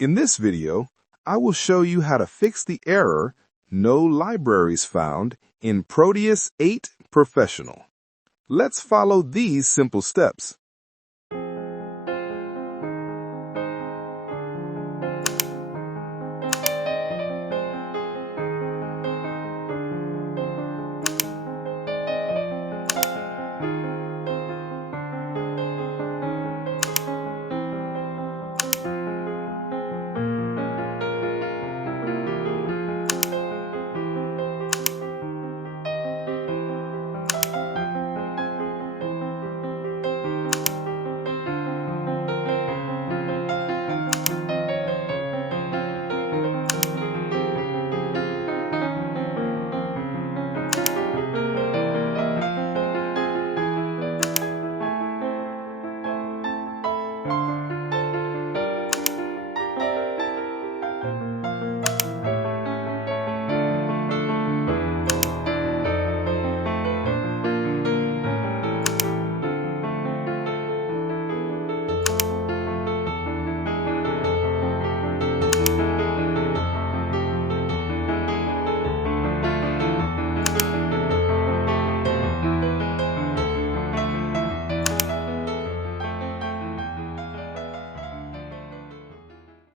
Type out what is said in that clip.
In this video, I will show you how to fix the error "No libraries found" in Proteus 8 Professional. Let's follow these simple steps.